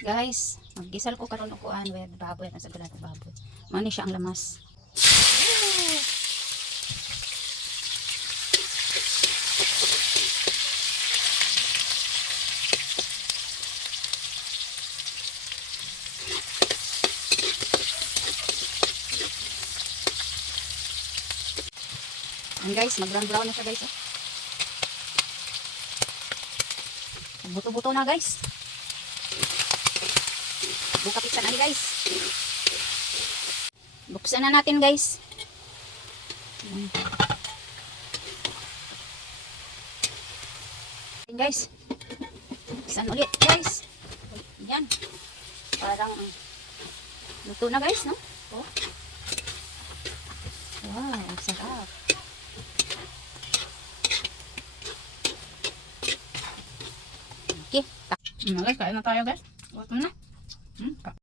Guys, maggisal ko karon og kuan with baboy na sa galat baboy. Mani siya ang lamas. And guys, mag-brown brown na siya guys. Buto-buto na guys. Buka pizza na guys. Buksan na natin guys. Guys. Buksan ulit guys. Yan. Parang luto na guys, no? Oh. Wow, ang sarap. Okay. Guys, kain na tayo guys. Gutom na.